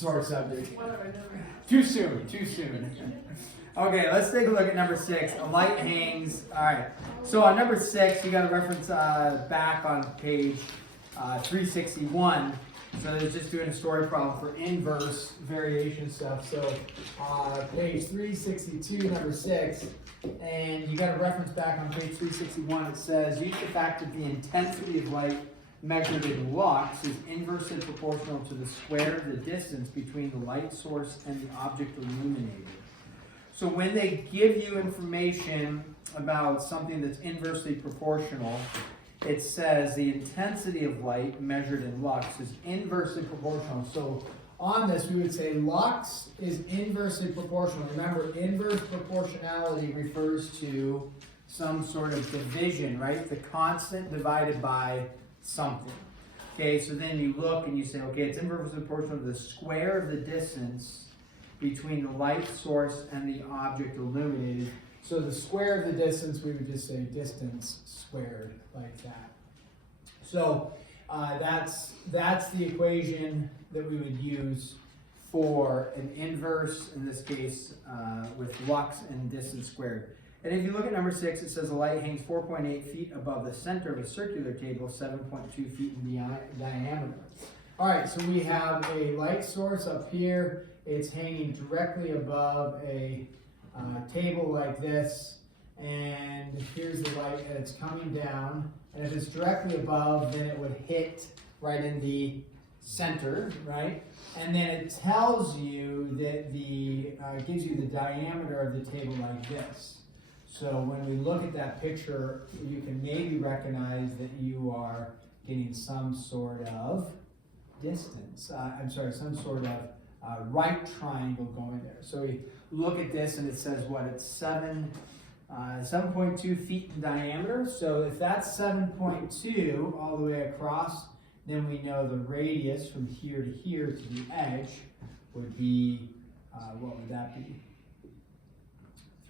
sore subject. Too soon, too soon. Okay, let's take a look at number 6. A light hangs. All right. So on number 6, you got to reference back on page 361. So they're just doing a story problem for inverse variation stuff. So page 362, number 6, and you got to reference back on page 361. It says use the fact that the intensity of light measured in lux is inversely proportional to the square of the distance between the light source and the object illuminated. So when they give you information about something that's inversely proportional, it says the intensity of light measured in lux is inversely proportional. So on this, we would say lux is inversely proportional. Remember, inverse proportionality refers to some sort of division, right? The constant divided by something. Okay, so then you look and you say, okay, it's inversely proportional to the square of the distance between the light source and the object illuminated. So the square of the distance, we would just say distance squared, like that. So that's the equation that we would use for an inverse, in this case, with lux and distance squared. And if you look at number 6, it says the light hangs 4.8 feet above the center of a circular table, 7.2 feet in diameter. All right, so we have a light source up here. It's hanging directly above a table like this, and here's the light, and it's coming down. And if it's directly above, then it would hit right in the center, right? And then it tells you that gives you the diameter of the table like this. So when we look at that picture, you can maybe recognize that you are getting some sort of distance. Some sort of right triangle going there. So we look at this and it says what? It's 7.2 feet in diameter. So if that's 7.2 all the way across, then we know the radius from here to here to the edge would be, what would that be?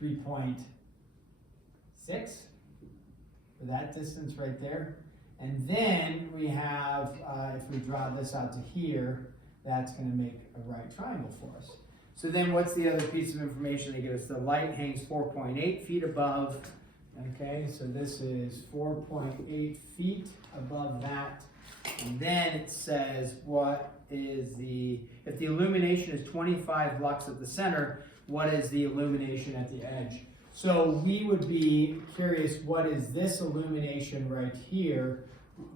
3.6 for that distance right there. And then we have, if we draw this out to here, that's going to make a right triangle for us. So then what's the other piece of information they give us? The light hangs 4.8 feet above. Okay, so this is 4.8 feet above that. And then it says what is if the illumination is 25 lux at the center, what is the illumination at the edge? So we would be curious, what is this illumination right here?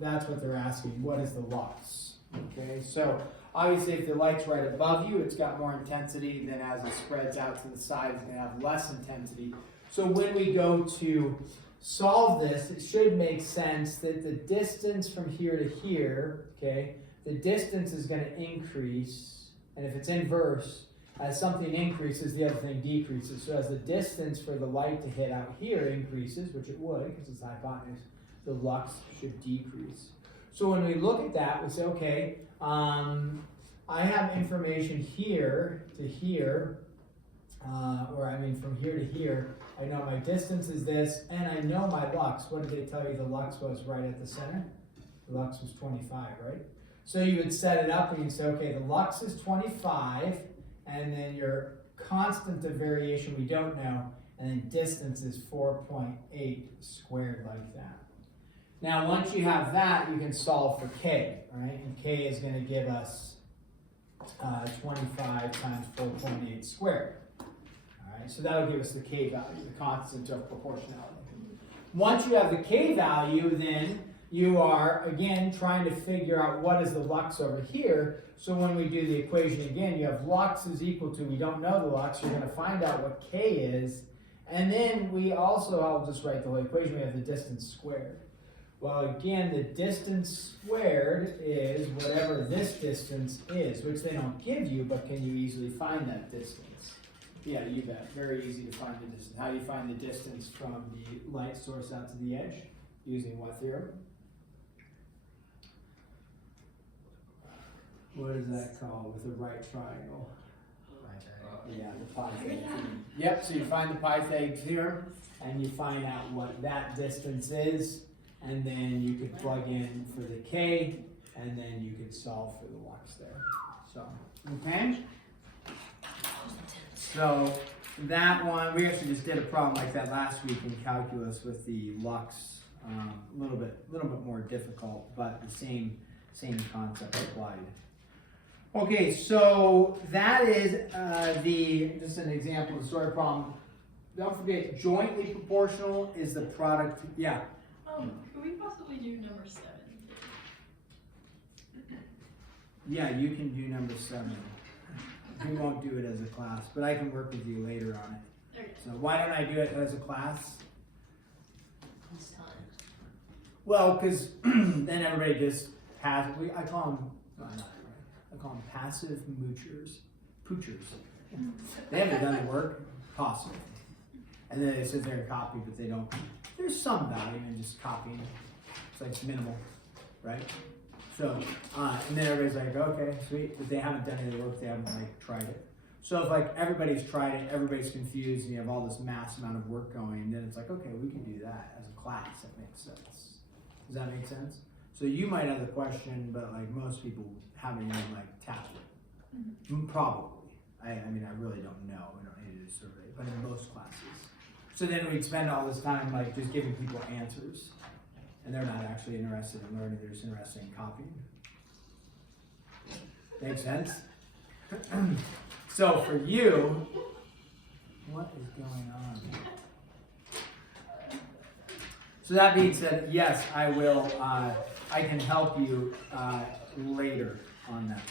That's what they're asking. What is the lux? Okay, so obviously if the light's right above you, it's got more intensity than as it spreads out to the side, it's going to have less intensity. So when we go to solve this, it should make sense that the distance from here to here, okay, the distance is going to increase, and if it's inverse, as something increases, the other thing decreases. So as the distance for the light to hit out here increases, which it would because it's the hypotenuse, the lux should decrease. So when we look at that, we say, okay, I have information here to here, from here to here. I know my distance is this, and I know my lux. What did they tell you the lux was right at the center? The lux was 25, right? So you would set it up and you'd say, okay, the lux is 25, and then your constant of variation we don't know, and then distance is 4.8 squared like that. Now, once you have that, you can solve for k, right? And k is going to give us 25 times 4.8 squared. All right, so that will give us the k value, the constant of proportionality. Once you have the k value, then you are, again, trying to figure out what is the lux over here. So when we do the equation again, you have lux is equal to, we don't know the lux, you're going to find out what k is. And then we also, I'll just write the whole equation, we have the distance squared. Well, again, the distance squared is whatever this distance is, which they don't give you, but can you easily find that distance? Yeah, you bet. Very easy to find the distance. How do you find the distance from the light source out to the edge? Using what theorem? What is that called with a right triangle? Yeah, the Pythag theorem. Yep, so you find the Pythag theorem, and you find out what that distance is, and then you could plug in for the k, and then you could solve for the lux there. So, okay? So that one, we actually just did a problem like that last week in calculus with the lux, a little bit more difficult, but the same concept applied. Okay, so that is just an example of the sort of problem. Don't forget, jointly proportional is the product. Yeah. Could we possibly do number 7? Yeah, you can do number 7. We won't do it as a class, but I can work with you later on it. Okay. So why don't I do it as a class? This time. Well, because then everybody just has. I call them. No, not I call them passive poochers. They haven't done the work, possible. And then they sit there and copy, but they don't. There's some value in just copying. It's like minimal, right? So, and then everybody's like, okay, sweet, but they haven't done any work, they haven't like tried it. So if like everybody's tried it, everybody's confused, and you have all this mass amount of work going, then it's like, okay, we can do that as a class, that makes sense. Does that make sense? So you might have the question, but like most people haven't even like tackled it. Mm-hmm. Probably. I mean, I really don't know, we don't need to do a survey, but in most classes. So then we'd spend all this time like just giving people answers. And they're not actually interested in learning, they're just interested in copying. Make sense? So for you, what is going on? So that being said, yes, I will, I can help you later on that.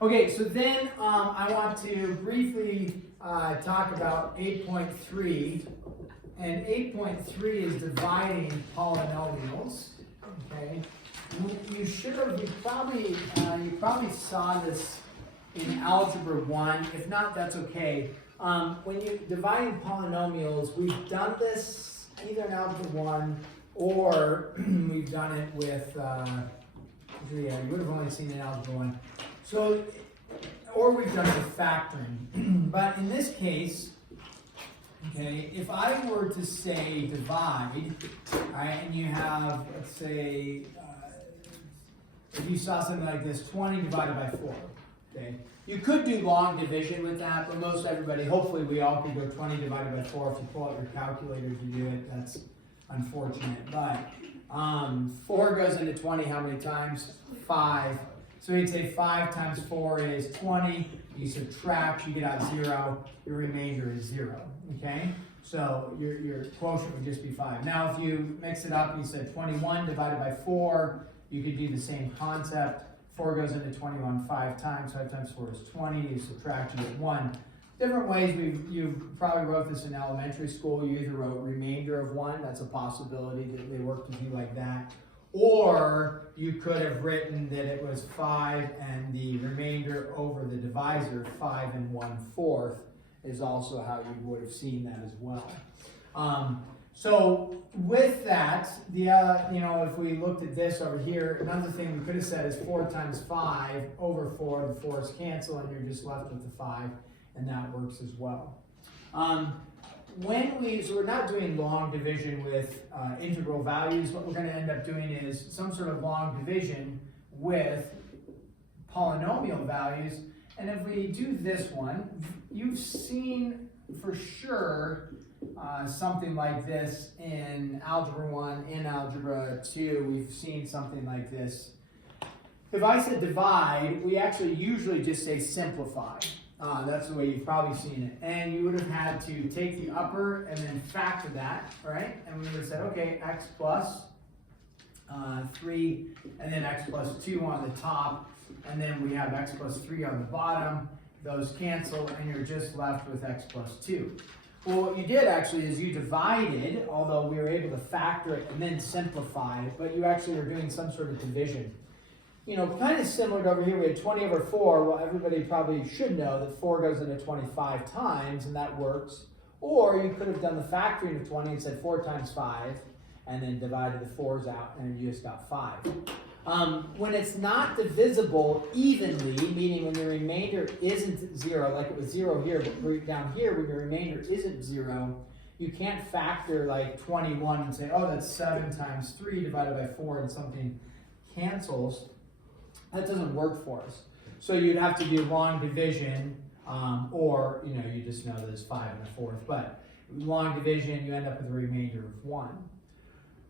Okay, so then I want to briefly talk about 8.3. And 8.3 is dividing polynomials. Okay, you probably saw this in Algebra 1. If not, that's okay. When you dividing polynomials, we've done this either in Algebra 1 or we've done it with. Yeah, you would have only seen it in Algebra 1. So, or we've done it with factoring. But in this case. Okay, if I were to say divide, all right, and you have, let's say, if you saw something like this, 20 divided by 4, okay? You could do long division with that, but most everybody, hopefully we all could go 20 divided by 4. If you pull out your calculator to do it, that's unfortunate. But 4 goes into 20 how many times? 5. So you'd say 5 times 4 is 20. You subtract, you get out 0. Your remainder is 0. Okay? So your quotient would just be 5. Now if you mix it up, you said 21 divided by 4, you could do the same concept. 4 goes into 21 5 times. 5 times 4 is 20. You subtract, you get 1. Different ways, you probably wrote this in elementary school. You either wrote remainder of 1. That's a possibility that they worked with you like that. Or you could have written that it was 5 and the remainder over the divisor, 5 1/4, is also how you would have seen that as well. So with that, if we looked at this over here, another thing we could have said is 4 times 5 over 4, the 4's cancel, and you're just left with the 5, and that works as well. So we're not doing long division with integral values. What we're going to end up doing is some sort of long division with polynomial values. And if we do this one, you've seen for sure something like this in Algebra 1, in Algebra 2. We've seen something like this. If I said divide, we actually usually just say simplify. That's the way you've probably seen it. And you would have had to take the upper and then factor that, right? And we would have said, okay, x plus 3, and then x plus 2 on the top, and then we have x plus 3 on the bottom. Those cancel, and you're just left with x plus 2. Well, what you did actually is you divided, although we were able to factor it and then simplify it, but you actually are doing some sort of division. Kind of similar to over here, we had 20 over 4. Well, everybody probably should know that 4 goes into 25 times, and that works. Or you could have done the factoring of 20 and said 4 times 5, and then divided the 4's out, and you just got 5. When it's not divisible evenly, meaning when the remainder isn't 0, like it was 0 here, but down here when the remainder isn't 0, you can't factor like 21 and say, oh, that's 7 times 3 divided by 4, and something cancels. that doesn't work for us. So you'd have to do long division, or you just know there's 5 1/4. But long division, you end up with a remainder of 1.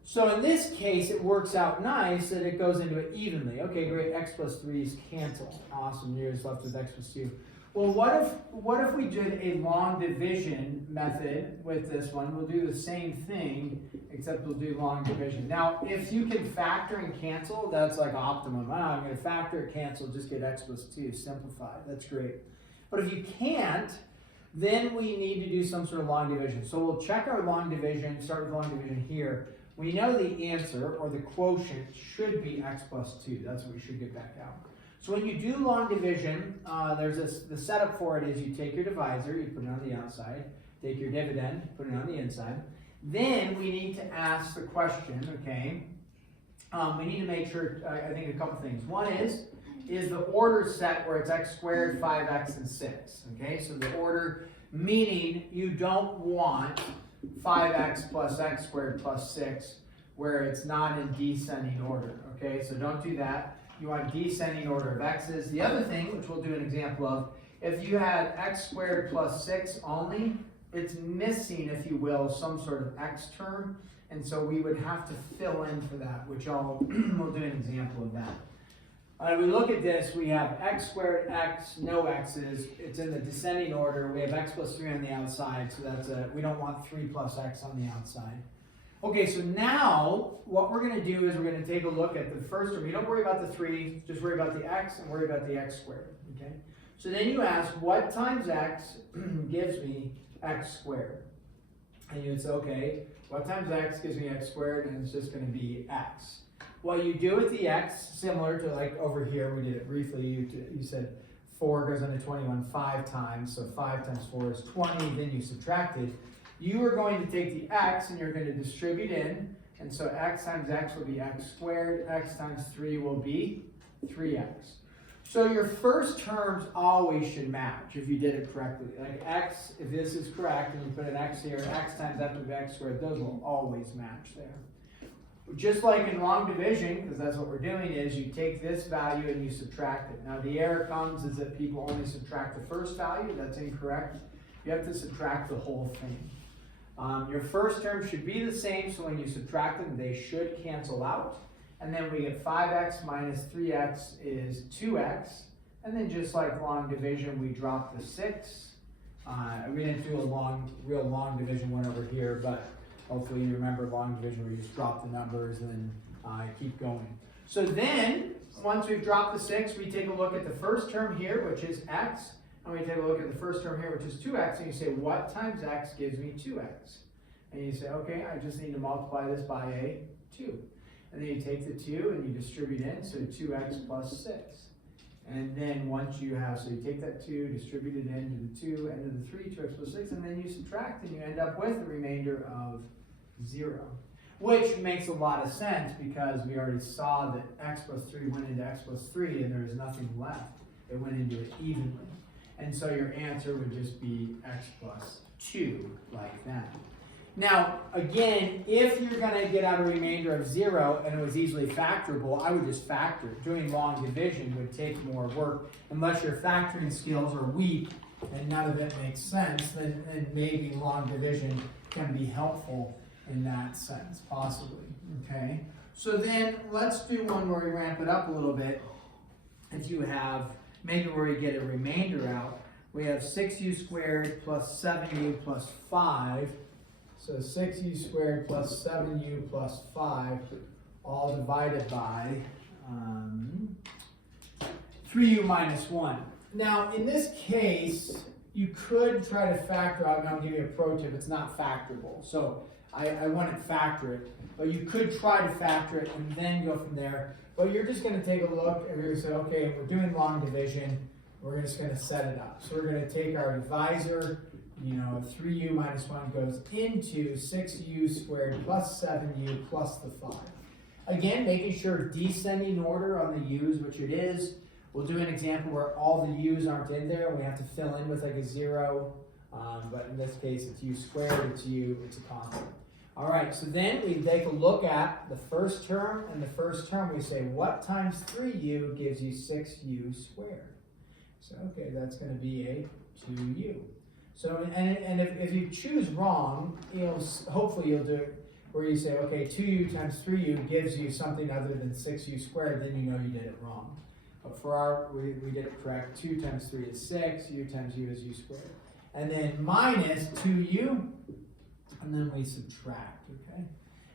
So in this case, it works out nice that it goes into it evenly. Okay, great. X plus 3's cancel. Awesome. You're just left with x plus 2. Well, what if we did a long division method with this one? We'll do the same thing, except we'll do long division. Now, if you can factor and cancel, that's like optimum. I'm going to factor, cancel, just get x plus 2, simplified. That's great. But if you can't, then we need to do some sort of long division. So we'll check our long division, start with long division here. We know the answer, or the quotient, should be x plus 2. That's what we should get back out. So when you do long division, the setup for it is you take your divisor, you put it on the outside, take your dividend, put it on the inside. Then we need to ask the question, okay, we need to make sure, I think a couple things. One is the order set where it's x squared, 5x, and 6, okay? So the order, meaning you don't want 5x plus x squared plus 6 where it's not in descending order, okay? So don't do that. You want descending order of x's. The other thing, which we'll do an example of, if you had x squared plus 6 only, it's missing, if you will, some sort of x term, and so we would have to fill in for that, which we'll do an example of that. We look at this, we have x squared, x, no x's, it's in the descending order, we have x plus 3 on the outside, so we don't want 3 plus x on the outside. Okay, so now what we're going to do is we're going to take a look at the first term. You don't worry about the 3, just worry about the x and worry about the x squared. Okay? So then you ask, what times x gives me x squared? And you would say, okay, what times x gives me x squared? And it's just going to be x. What you do with the x, similar to like over here, we did it briefly. You said 4 goes into 21 5 times, so 5 times 4 is 20, then you subtract it. You are going to take the x and you're going to distribute in, and so x times x will be x squared, x times 3 will be 3x. So your first terms always should match if you did it correctly. Like x, if this is correct, and you put an x here, x times f of x squared, those will always match there. Just like in long division, because that's what we're doing, is you take this value and you subtract it. Now the error comes is that people only subtract the first value. That's incorrect. You have to subtract the whole thing. Your first term should be the same, so when you subtract them, they should cancel out. And then we get 5x minus 3x is 2x. And then just like long division, we drop the 6. We didn't do a real long division one over here, but hopefully you remember long division where you just drop the numbers and then keep going. So then, once we've dropped the 6, we take a look at the first term here, which is x. And we take a look at the first term here, which is 2x, and you say, what times x gives me 2x? And you say, okay, I just need to multiply this by a 2. And then you take the 2 and you distribute in, so 2x plus 6. And then once you have, so you take that 2, distribute it into the 2, into the 3, 2x plus 6, and then you subtract, and you end up with a remainder of 0. Which makes a lot of sense because we already saw that x plus 3 went into x plus 3, and there was nothing left. It went into it evenly. And so your answer would just be x plus 2, like that. Now, again, if you're going to get out a remainder of 0 and it was easily factorable, I would just factor it. Doing long division would take more work. Unless your factoring skills are weak and none of it makes sense, then maybe long division can be helpful in that sense, possibly. Okay? So then let's do one where we ramp it up a little bit. If you have maybe where you get a remainder out, we have 6u squared plus 7u plus 5. So 6u squared plus 7u plus 5, all divided by 3u minus 1. Now, in this case, you could try to factor out, and I'll give you a pro tip, it's not factorable. So I wouldn't factor it, but you could try to factor it and then go from there. But you're just going to take a look and we're going to say, okay, we're doing long division. We're just going to set it up. So we're going to take our divisor, 3u minus 1 goes into 6u squared plus 7u plus the 5. Again, making sure descending order on the u's, which it is. We'll do an example where all the u's aren't in there. We have to fill in with like a 0. But in this case, it's u squared, it's u, it's a constant. All right, so then we take a look at the first term and the first term. We say, what times 3u gives you 6u squared? So, okay, that's going to be a 2u. So, and if you choose wrong, hopefully you'll do it where you say, okay, 2u times 3u gives you something other than 6u squared, then you know you did it wrong. But for we did it correct. 2 times 3 is 6, u times u is u squared. And then minus 2u, and then we subtract, okay?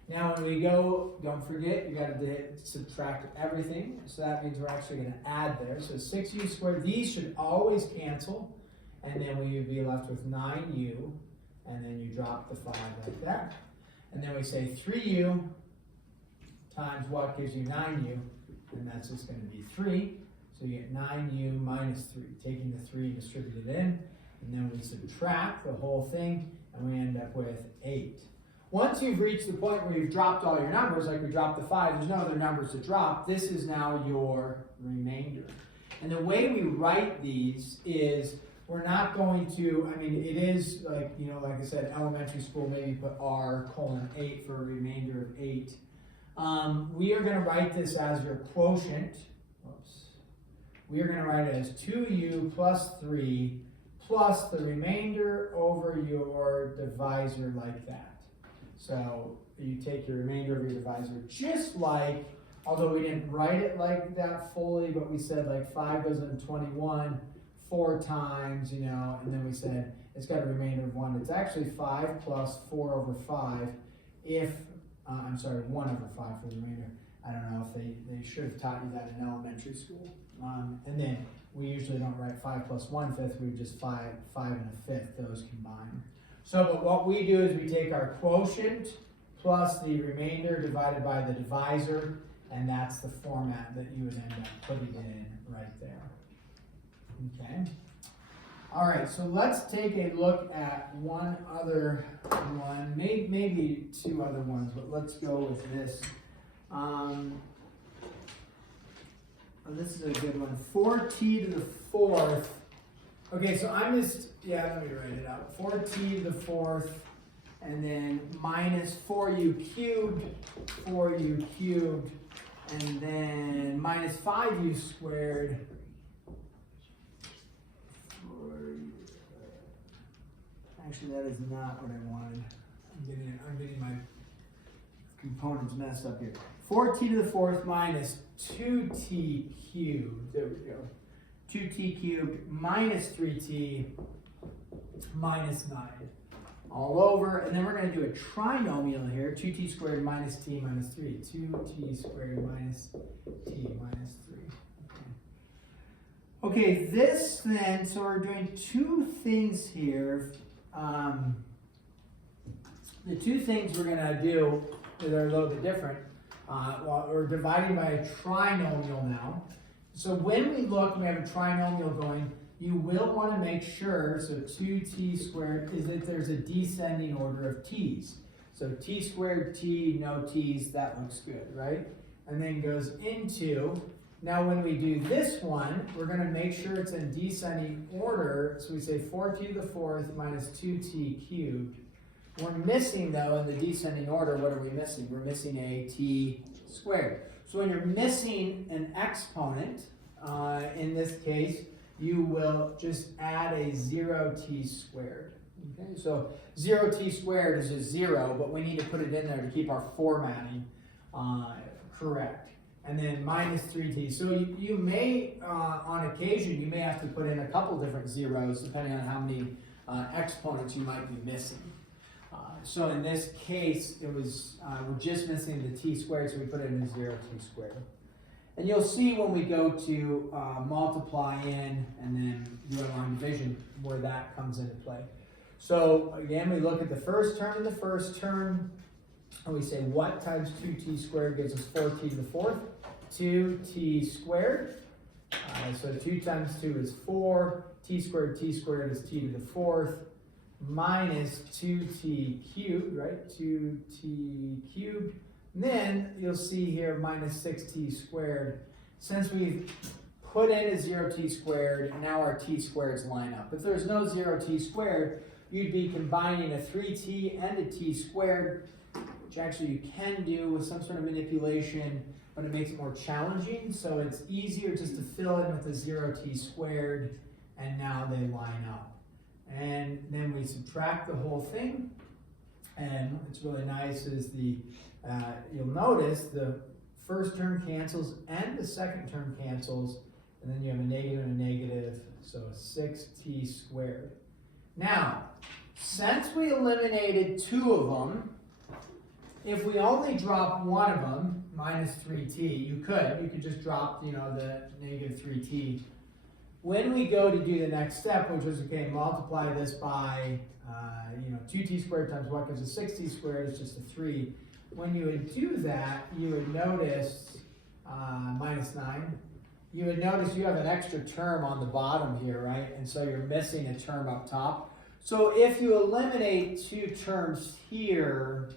Now when we go, don't forget, you got to subtract everything. So that means we're actually going to add there. So 6u squared, these should always cancel. And then we would be left with 9u, and then you drop the 5 like that. And then we say 3u times what gives you 9u, and that's just going to be 3. So you get 9u minus 3, taking the 3 and distribute it in. And then we subtract the whole thing, and we end up with 8. Once you've reached the point where you've dropped all your numbers, like we dropped the 5, there's no other numbers to drop. This is now your remainder. And the way we write these is we're not going to, I mean, it is like, like I said, elementary school, maybe put r:8 for a remainder of 8. We are going to write this as your quotient. Whoops. We are going to write it as 2u plus 3 plus the remainder over your divisor like that. So you take your remainder of your divisor just like, although we didn't write it like that fully, but we said like 5 goes into 21 4 times, and then we said it's got a remainder of 1. It's actually 5 plus 4 over 5 if, 1 over 5 for the remainder. I don't know if they should have taught you that in elementary school. And then we usually don't write 5 plus 1/5, we just 5 and a fifth, those combine. So, but what we do is we take our quotient plus the remainder divided by the divisor, and that's the format that you would end up putting it in right there. Okay. All right, so let's take a look at one other one, maybe 2 other ones, but let's go with this. This is a good one. 4t to the 4th. Okay, so I'm just, let me write it out. 4t to the 4th, and then minus 4u cubed, and then minus 5u squared. Actually, that is not what I wanted. I'm getting my components messed up here. 4t to the 4th minus 2t cubed. There we go. 2t cubed minus 3t minus 9. All over. And then we're going to do a trinomial here. 2t squared minus t minus 3. 2t squared minus t minus 3. Okay, this then, so we're doing 2 things here. The 2 things we're going to do that are a little bit different. We're dividing by a trinomial now. So when we look and we have a trinomial going, you will want to make sure, so 2t squared, is that there's a descending order of t's. So t squared, t, no t's, that looks good, right? And then goes into, now when we do this one, we're going to make sure it's in descending order. So we say 4t to the 4th minus 2t cubed. We're missing, though, in the descending order, what are we missing? We're missing a t squared. So when you're missing an exponent, in this case, you will just add a 0t squared. Okay, so 0t squared is just 0, but we need to put it in there to keep our formatting correct. And then minus 3t. So you may, on occasion, you may have to put in a couple different zeros depending on how many exponents you might be missing. So in this case, it was we're just missing the t squared, so we put it in 0t squared. And you'll see when we go to multiply in and then do a line division where that comes into play. So again, we look at the first term and the first term, and we say what times 2t squared gives us 4t to the 4th? 2t squared. So 2 times 2 is 4. T squared is t to the 4th. Minus 2t cubed, right? 2t cubed. And then you'll see here minus 6t squared. Since we've put in a 0t squared, now our t squareds line up. If there's no 0t squared, you'd be combining a 3t and a t squared. which actually you can do with some sort of manipulation, but it makes it more challenging. So it's easier just to fill in with the 0t squared, and now they line up. And then we subtract the whole thing. And what's really nice is you'll notice the first term cancels and the second term cancels, and then you have a negative and a negative, so 6t squared. Now, since we eliminated 2 of them, if we only drop one of them, minus 3t, you could just drop, the negative 3t. When we go to do the next step, which is, okay, multiply this by, 2t squared times what gives us 6t squared, it's just a 3. When you would do that, you would notice, minus 9, you would notice you have an extra term on the bottom here, right? And so you're missing a term up top. So if you eliminate 2 terms here,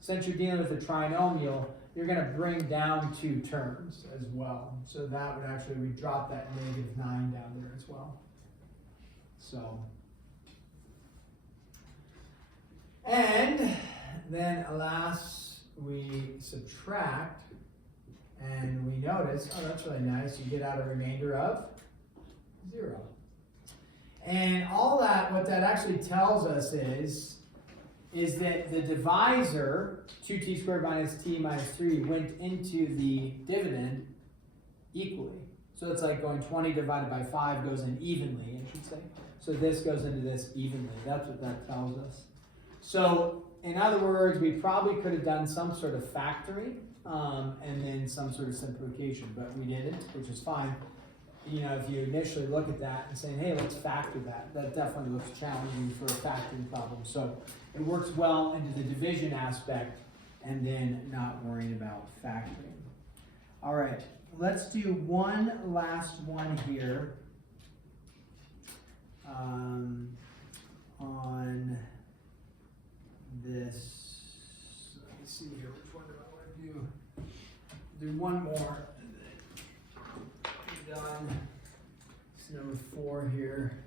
since you're dealing with a trinomial, you're going to bring down 2 terms as well. So that would actually, we drop that negative 9 down there as well. So, and then alas, we subtract, and we notice, oh, that's really nice, you get out a remainder of 0. And all that, what that actually tells us is that the divisor, 2t squared minus t minus 3, went into the dividend equally. So it's like going 20 divided by 5 goes in evenly, I should say. So this goes into this evenly. That's what that tells us. So in other words, we probably could have done some sort of factoring and then some sort of simplification, but we didn't, which is fine. If you initially look at that and say, hey, let's factor that, that definitely looks challenging for a factoring problem. So it works well into the division aspect and then not worrying about factoring. All right, let's do one last one here on this. Let me see here, which one do I want to do? Do one more. Done. It's number 4 here.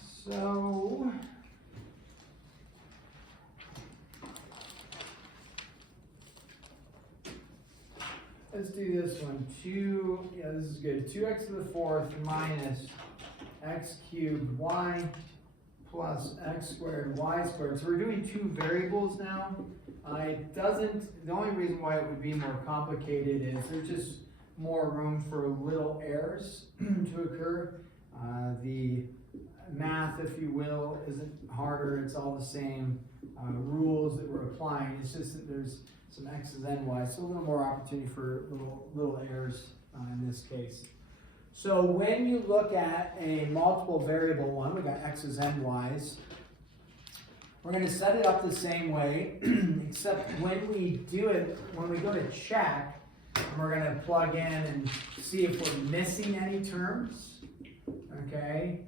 So let's do this one. This is good. 2x to the 4th minus x cubed y plus x squared y squared. So we're doing 2 variables now. The only reason why it would be more complicated is there's just more room for little errors to occur. The math, if you will, isn't harder. It's all the same rules that we're applying. It's just that there's some x's and y's, so a little more opportunity for little errors in this case. So when you look at a multiple variable one, we've got x's and y's. We're going to set it up the same way, except when we do it, when we go to check, we're going to plug in and see if we're missing any terms, okay?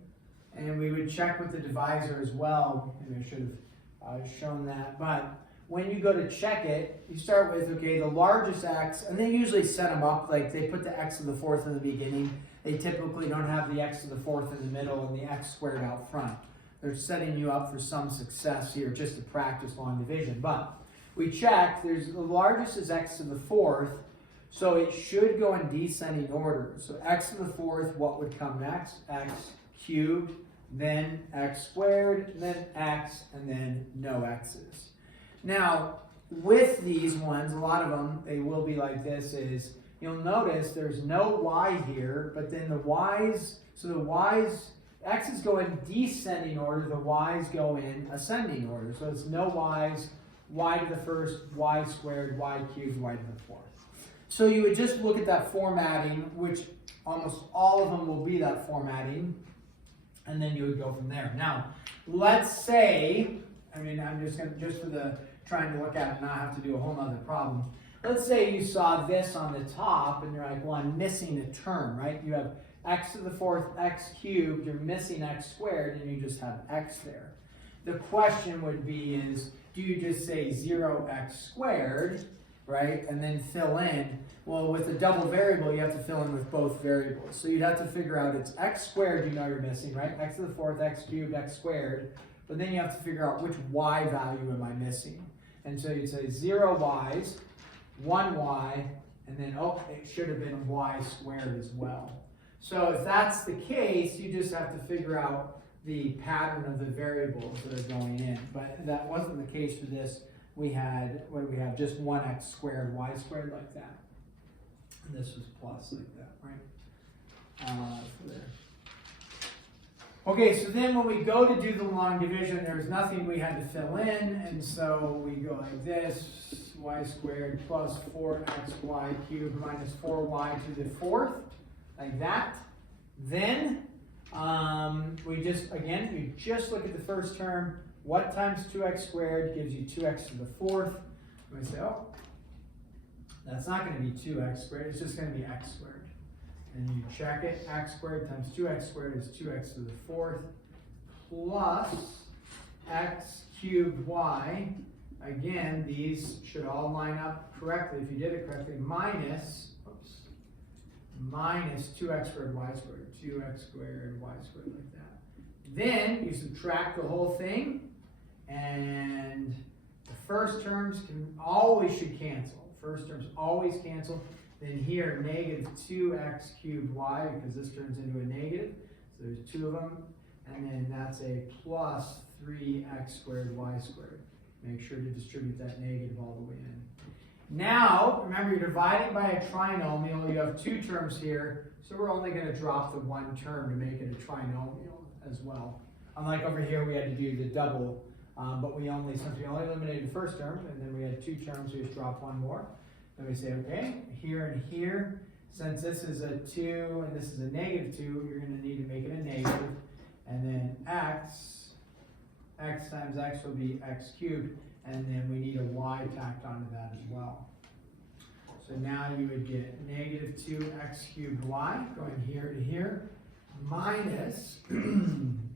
And we would check with the divisor as well. Maybe I should have shown that. But when you go to check it, you start with, okay, the largest x, and they usually set them up, like they put the x to the 4th in the beginning. They typically don't have the x to the 4th in the middle and the x squared out front. They're setting you up for some success here just to practice long division. But we check, the largest is x to the 4th, so it should go in descending order. So x to the 4th, what would come next? X cubed, then x squared, then x, and then no x's. Now, with these ones, a lot of them, they will be like this, is you'll notice there's no y here, but then the y's, so the y's, x's go in descending order, the y's go in ascending order. So it's no y's, y to the 1st, y squared, y cubed, y to the 4th. So you would just look at that formatting, which almost all of them will be that formatting, and then you would go from there. Now, let's say, I'm just for the trying to look at it and not have to do a whole nother problem. Let's say you saw this on the top and you're like, well, I'm missing a term, right? You have x to the 4th, x cubed, you're missing x squared, and you just have x there. The question would be is, do you just say 0x squared, right, and then fill in? Well, with a double variable, you have to fill in with both variables. So you'd have to figure out it's x squared you know you're missing, right? X to the 4th, x cubed, x squared. but then you have to figure out which y value am I missing. And so you'd say 0 y's, 1 y, and then, oh, it should have been y squared as well. So if that's the case, you just have to figure out the pattern of the variables that are going in. But that wasn't the case for this. We had, what do we have? Just 1x squared, y squared like that. And this was plus like that, right? For there. Okay, so then when we go to do the long division, there's nothing we had to fill in, and so we go like this, y squared plus 4xy cubed minus 4y to the 4th, like that. Then we just look at the first term. What times 2x squared gives you 2x to the 4th? And we say, oh, that's not going to be 2x squared, it's just going to be x squared. And you check it, x squared times 2x squared is 2x to the 4th, plus x cubed y. Again, these should all line up correctly if you did it correctly, minus 2x squared y squared, 2x squared y squared like that. Then you subtract the whole thing, and the first terms should cancel. First terms always cancel. Then here, negative 2x cubed y, because this turns into a negative. So there's 2 of them. And then that's a plus 3x squared y squared. Make sure to distribute that negative all the way in. Now, remember, you're dividing by a trinomial. You have 2 terms here. So we're only going to drop the 1 term to make it a trinomial as well. Unlike over here, we had to do the double. But since we only eliminated the first term, and then we had 2 terms, we just drop 1 more. Then we say, okay, here and here, since this is a 2 and this is a negative 2, you're going to need to make it a negative. And then x times x will be x cubed, and then we need a y tacked onto that as well. So now you would get negative 2x cubed y going here to here, minus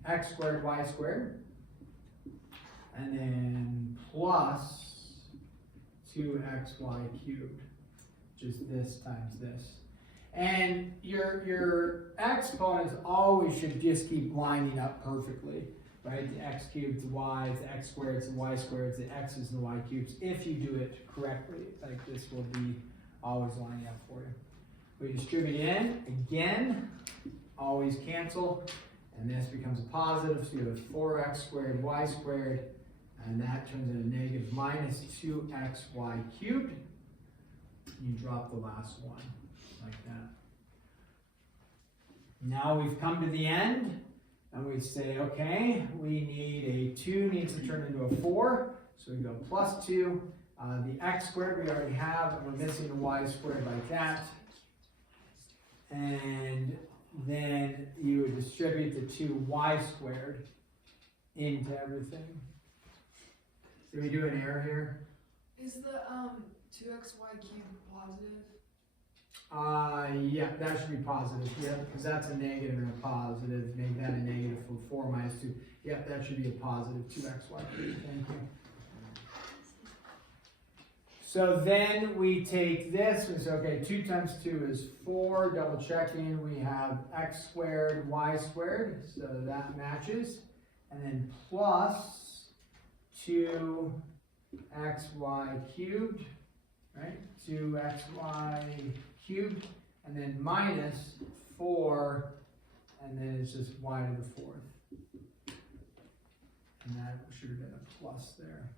x squared y squared, and then plus 2xy cubed, which is this times this. And your exponents always should just keep lining up perfectly, right? The x cubed, the y, the x squared, the y squared, the x's and the y cubes. If you do it correctly, like this will be always lining up for you. We distribute in, again, always cancel, and this becomes a positive, so you have 4x squared y squared, and that turns into negative minus 2xy cubed. You drop the last one, like that. Now we've come to the end, and we say, okay, we need a 2 needs to turn into a 4, so we go plus 2. The x squared we already have, and we're missing the y squared like that. And then you would distribute the 2y squared into everything. Did we do an error here? Is the 2xy cubed positive? Yeah, that should be positive. Yeah, because that's a negative and a positive. Make that a negative for 4 minus 2. Yep, that should be a positive 2xy cubed. Thank you. So then we take this, we say, okay, 2 times 2 is 4, double checking, we have x squared, y squared, so that matches, and then plus 2xy cubed, right, 2xy cubed, and then minus 4, and then it's just y to the 4th, and that should have been a plus there.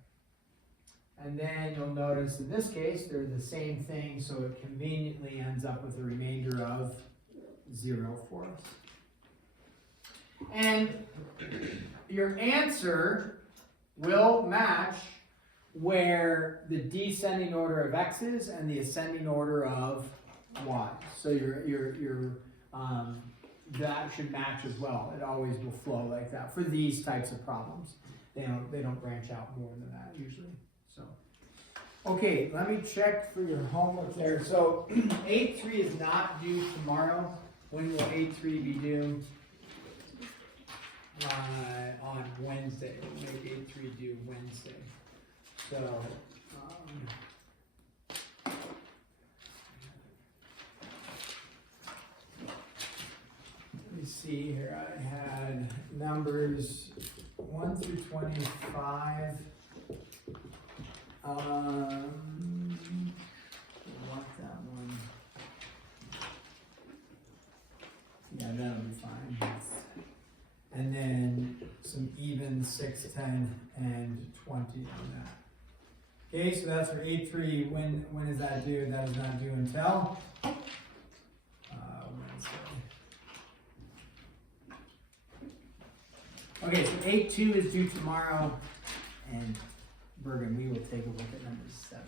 And then you'll notice in this case, they're the same thing, so it conveniently ends up with a remainder of 0 for us. And your answer will match where the descending order of x's and the ascending order of y. So that should match as well. It always will flow like that for these types of problems. They don't branch out more than that usually. So, okay, let me check for your homework there. So 8.3 is not due tomorrow. When will 8.3 be due? On Wednesday. We'll make 8.3 due Wednesday. So, let me see here. I had numbers 1 1 through 25. Want that one. Yeah, that'll be fine. And then some even 6, 10, and 20 on that. Okay, so that's for 8-3. When is that due? That is not due until Wednesday. Okay, so 8-2 is due tomorrow, and Bergen, we will take a look at number 7.